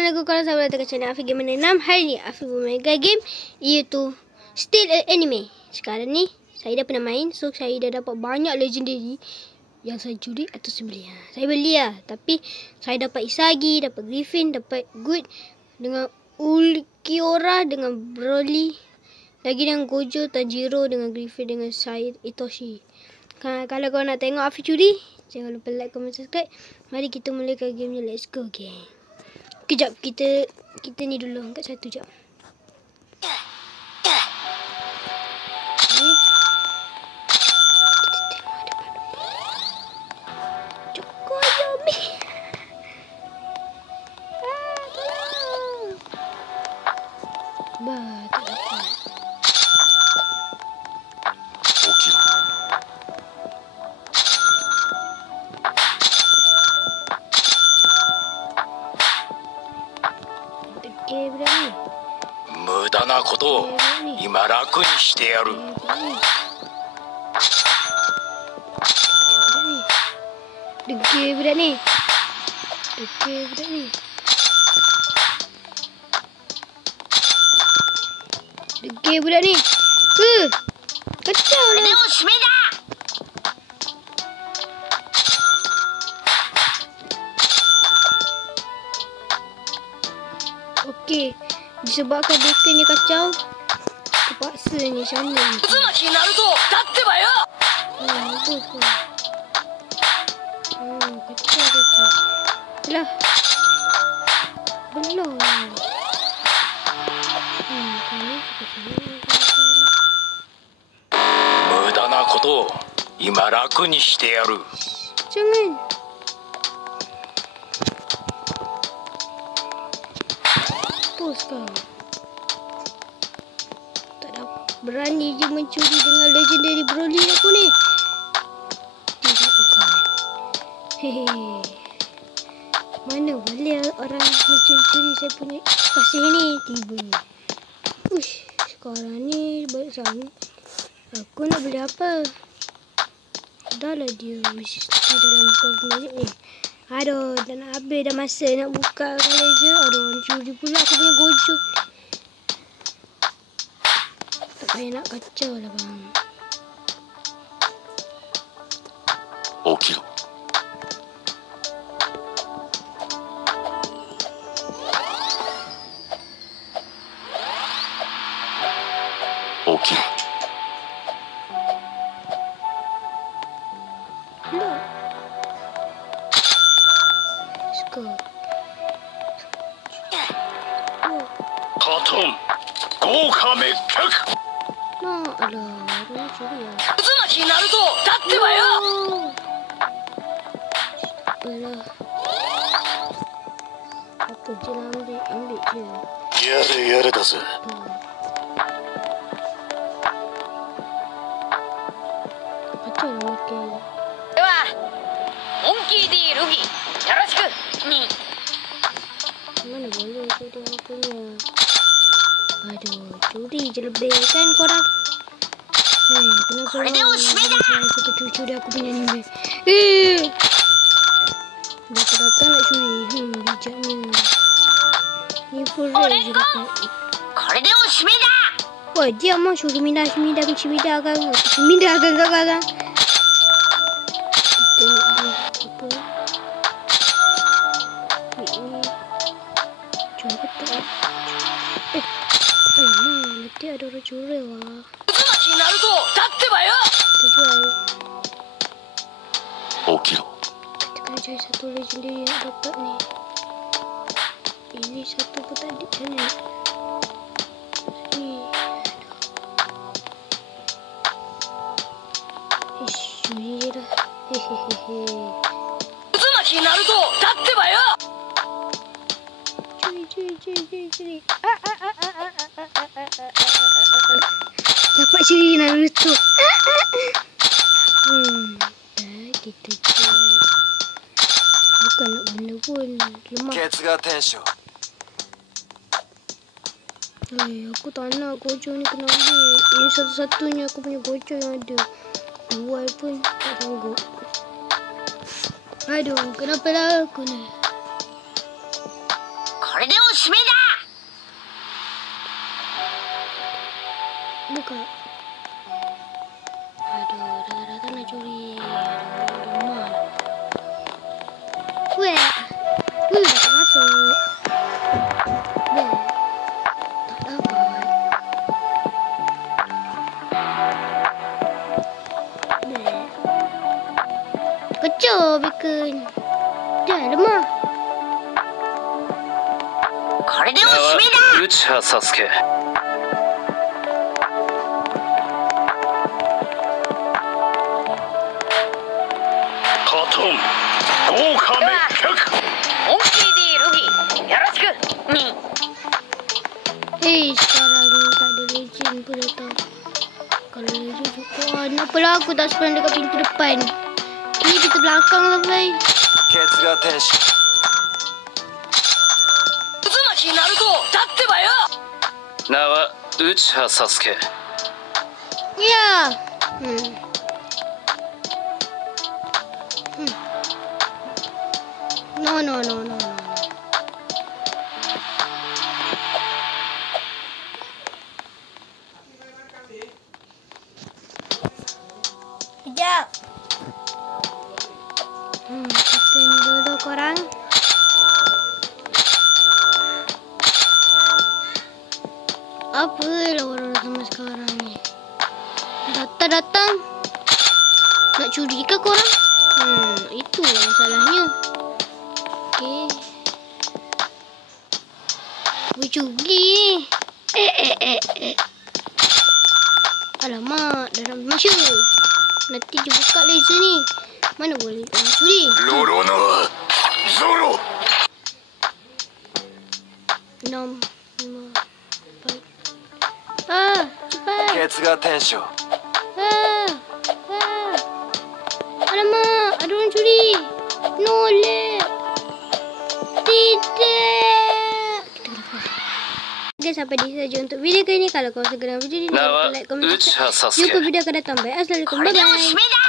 Assalamualaikum warahmatullahi wabarakatuh. Channel Afi Gamer 6. Hari ni Afi bermainkan game iaitu Still Anime. Sekarang ni saya dah pernah main, so saya dah dapat banyak legendary yang saya curi atau saya beli. Saya beli lah, tapi saya dapat Isagi, dapat Griffin, dapat Good dengan Ulquiorra dengan Broly, lagi dengan Gojo, Tanjiro dengan Griffin dengan Said Itoshi. Kalau kau nak tengok Afi curi, jangan lupa like, comment, subscribe. Mari kita mulakan gamenya. Let's go game. Kejap, kita ni dulu. Angkat satu jap. Degil budak ni. Degil budak ni. Kacau lah. Okey, disebabkan Deacon ni kacau, terpaksa ni sana ni. Bagus pun. Kacau. Lah. Belum. Jangan. Terus kau. Tak ada berani je mencuri dengan legendary Broly aku ni. Tidak akan. Hehe. Mana boleh orang mencuri-curi saya punya kasih ni. Tiba. Ush. Sekarang ni balik sana. Aku nak beli apa? Dah lah dia mesti dalam beberapa minit ni. Aduh, dah nak habis dah masa nak buka kali je. Aduh, orang curi pula aku punya Gojo. Tak payah nak kacau lah bang. Okiro. Okiro. Katon, Gouka Mekkyak. Alah, orang curi lah. Uzumaki Naruto, tatte wa yo. Alah. Apa je lah ambil je. Yare da ze. Kacau lah makan. Dewa, Monkey D. Luffy, yoroshiku. Mana boleh curi aku ni. Aduh, curi je lebih kan korang. Kenapa orang suka curi aku punya ni? Datang nak curi. Bijaknya. Ni full rare je dapat. Wah, dia mau suruh minda kan. Minda kan kakak. Kita nak beli apa? Ni. Cuba betul. Nanti ada orang curi lah. Uzumaki Naruto, tatte wa yo. Kita jual. Okiro. Kita kena cari satu legendary nak dapat ni. Ini satu pun tak ada macam ni. Ni. Ish, curi je dah. Hehehe. Uzumaki Naruto, tatte wa yo. Curi. Dapat curi Naruto. Dah kita jual. Bukan nak benda pun. Lemah. Ketsuga Tensho. Aku tak nak Gojo ni kena ambil. Ini satu-satunya aku punya Gojo yang ada. Jual pun tak sanggup. Aduh, kenapa lah aku ni? れでおしめだ。 Buka. Aduh, rata-rata nak curi. Rumah. Weh. Tak masuk. Weh. Tak dapat. Weh. Kecil bacon. Dah lemah. これでおしめだ。内葉サスケ。カトン豪華滅却。モンキー D ルフィよろしく。Sekarang tak ada legend pun datang. Kalau legend cukup. Kenapalah aku tak sepanjang dekat pintu depan. Ni kita belakang sampai. ケツが天使。渦巻きナルト立ってばよ。名は内葉サスケ。 Ya. No. Sekejap. Kita ni dulu korang. Apa lah orang sama sekarang ni? Datang. Nak curi ke korang? Itu masalahnya. Okey. Bercuri ni. Alamak, dah nak masuk. Nanti je buka laser ni. Mana boleh curi? ロロノアゾロ。 6, 5, 4. Cepat. ケツが天使。 Alamak, ada orang curi. No lag. Tidak. Okay, sampai di saja untuk video kali ini. Kalau kau suka dengan video ini, like, komen, subscribe. Jumpa video akan datang. Bye. Assalamualaikum. Bye bye.